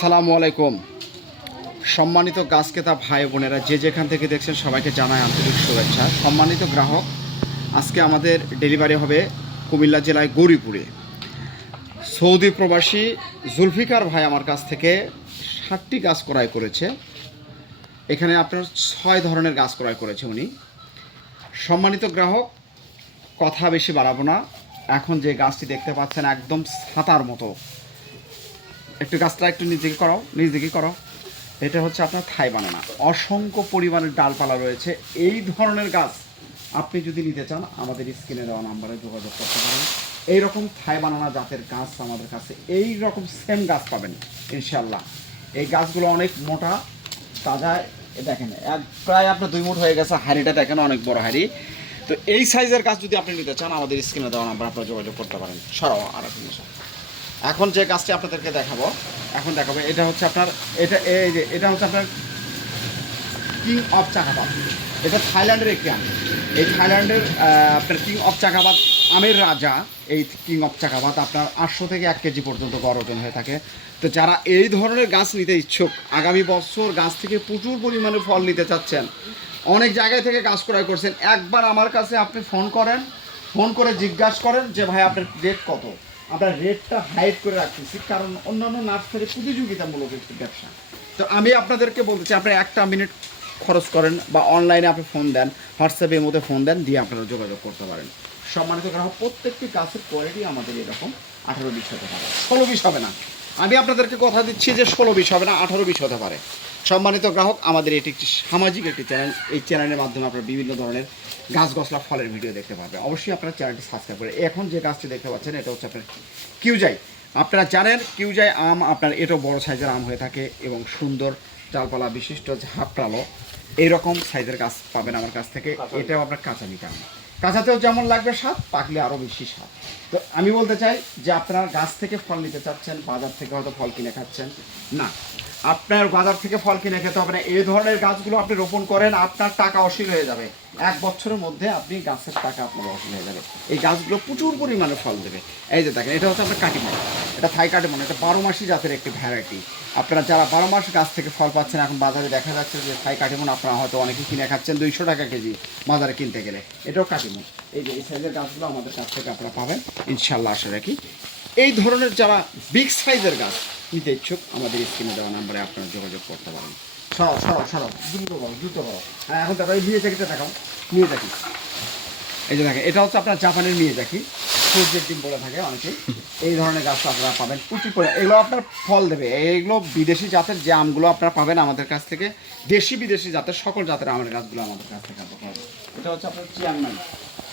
আসসালামু আলাইকুম সম্মানিত গাছকেতা ভাই বোনেরা যে যেখান থেকে দেখছেন সবাইকে জানায় আন্তরিক শুভেচ্ছা সম্মানিত গ্রাহক আজকে আমাদের ডেলিভারি হবে কুমিল্লা জেলায় গৌরীপুরে সৌদি প্রবাসী জুলফিকার ভাই আমার কাছ থেকে ষাটটি গাছ ক্রয় করেছে এখানে আপনার ছয় ধরনের গাছ ক্রয় করেছে উনি সম্মানিত গ্রাহক কথা বেশি বাড়াবো না এখন যে গাছটি দেখতে পাচ্ছেন একদম ছাতার মতো একটু গাছটা একটু নিজেকে করাও নিজ দিকে এটা হচ্ছে আপনার থাই বানানা অসংখ্য পরিমাণের ডালপালা রয়েছে এই ধরনের গাছ আপনি যদি নিতে চান আমাদের স্ক্রিনে দেওয়া নাম্বারে যোগাযোগ করতে পারেন এইরকম থাই বানানা জাতের গাছ আমাদের কাছে এই রকম সেম গাছ পাবেন ইনশাল্লাহ এই গাছগুলো অনেক মোটা তাজা দেখেন এক প্রায় আপনার দুই মুঠ হয়ে গেছে হাড়িটা দেখেন অনেক বড় হাড়ি তো এই সাইজের গাছ যদি আপনি নিতে চান আমাদের স্ক্রিনে দেওয়া নাম্বার আপনারা যোগাযোগ করতে পারেন সরাও আর আপনি এখন যে গাছটি আপনাদেরকে দেখাবো এখন দেখাবো এটা হচ্ছে আপনার এটা এই যে এটা হচ্ছে আপনার কিং অফ চাকাবাদ এটা থাইল্যান্ডের একটি আম এই থাইল্যান্ডের আপনার কিং অফ চাকাবাদ আমের রাজা এই কিং অফ চাকাবাদ আপনার আটশো থেকে এক কেজি পর্যন্ত গড় ওজন হয়ে থাকে তো যারা এই ধরনের গাছ নিতে ইচ্ছুক আগামী বছর গাছ থেকে প্রচুর পরিমাণে ফল নিতে চাচ্ছেন অনেক জায়গায় থেকে গাছ ক্রয় করছেন একবার আমার কাছে আপনি ফোন করেন ফোন করে জিজ্ঞাসা করেন যে ভাই আপনার রেট কত আমরা রেটটা হাইট করে রাখতেছি কারণ অন্যান্য নার্সারি প্রতিযোগিতামূলক একটি ব্যবসা তো আমি আপনাদেরকে বলতে চাই আপনি একটা মিনিট খরচ করেন বা অনলাইনে আপনি ফোন দেন হোয়াটসঅ্যাপের মধ্যে ফোন দেন দিয়ে আপনারা যোগাযোগ করতে পারেন সম্মানিত গ্রাহক প্রত্যেকটি গাছের কোয়ালিটি আমাদের এরকম আঠারো বিশ হতে পারে ষোলো বিশ হবে না আমি আপনাদেরকে কথা দিচ্ছি যে ষোলো বিশ হবে না আঠারো বিশ হতে পারে সম্মানিত গ্রাহক আমাদের এটি একটি সামাজিক একটি চ্যানেল এই চ্যানেলের মাধ্যমে আপনারা বিভিন্ন ধরনের গাছ গছলা ফলের ভিডিও দেখতে পারবেন অবশ্যই আপনারা চ্যানেলটি সাবস্ক্রাইব করে এখন যে গাছটি দেখতে পাচ্ছেন এটা হচ্ছে আপনার কিউজাই আপনারা জানেন কিউজাই আম আপনার এটাও বড় সাইজের আম হয়ে থাকে এবং সুন্দর চালপালা বিশিষ্ট ঝাপড়ালো এইরকম সাইজের গাছ পাবেন আমার কাছ থেকে এটাও আপনার কাঁচা নিতে আম কাঁচাতেও যেমন লাগবে স্বাদ পাকলে আরও বেশি স্বাদ তো আমি বলতে চাই যে আপনারা গাছ থেকে ফল নিতে চাচ্ছেন বাজার থেকে হয়তো ফল কিনে খাচ্ছেন না আপনার বাজার থেকে ফল কিনে খেতে হবে না এই ধরনের গাছগুলো আপনি রোপণ করেন আপনার টাকা অশীল হয়ে যাবে এক বছরের মধ্যে আপনি গাছের টাকা আপনার অশীল হয়ে যাবে এই গাছগুলো প্রচুর পরিমাণে ফল দেবে এই যে দেখেন এটা হচ্ছে আপনার কাটিমন এটা থাই কাটিমন এটা বারো মাসি জাতের একটি ভ্যারাইটি আপনারা যারা বারো মাস গাছ থেকে ফল পাচ্ছেন এখন বাজারে দেখা যাচ্ছে যে থাই কাটিমন আপনারা হয়তো অনেকে কিনে খাচ্ছেন দুইশো টাকা কেজি বাজারে কিনতে গেলে এটাও কাটিমন এই যে এই সাইজের গাছগুলো আমাদের কাছ থেকে আপনারা পাবেন ইনশাল্লাহ আশা রাখি এই ধরনের যারা বিগ সাইজের গাছ নিতে ইচ্ছুক আমাদের স্ক্রিনে দেওয়া নাম্বারে আপনারা যোগাযোগ করতে পারেন সরব সরব সরব দ্রুত করো দ্রুত করো হ্যাঁ এখন তারপরে নিয়ে চাকিটা দেখাও নিয়ে চাকি এই যে দেখেন এটা হচ্ছে আপনার জাপানের নিয়ে চাকি সূর্যের ডিম বলে থাকে অনেকেই এই ধরনের গাছ আপনারা পাবেন প্রচুর পরিমাণ এগুলো আপনার ফল দেবে এইগুলো বিদেশি জাতের যে আমগুলো আপনারা পাবেন আমাদের কাছ থেকে দেশি বিদেশি জাতের সকল জাতের আমের গাছগুলো আমাদের কাছ থেকে পাবেন এটা হচ্ছে আপনার চিয়াংমাই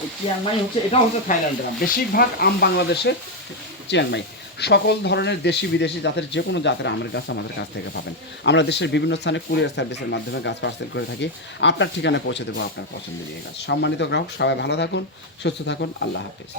এই চিয়াংমাই হচ্ছে এটা হচ্ছে থাইল্যান্ডের আম বেশিরভাগ আম বাংলাদেশের চিয়াংমাই সকল ধরনের দেশি বিদেশি জাতের যে কোনো জাতের আমের গাছ আমাদের কাছ থেকে পাবেন আমরা দেশের বিভিন্ন স্থানে কুরিয়ার সার্ভিসের মাধ্যমে গাছ পার্সেল করে থাকি আপনার ঠিকানা পৌঁছে দেবো আপনার পছন্দের গাছ সম্মানিত গ্রাহক সবাই ভালো থাকুন সুস্থ থাকুন আল্লাহ হাফিজ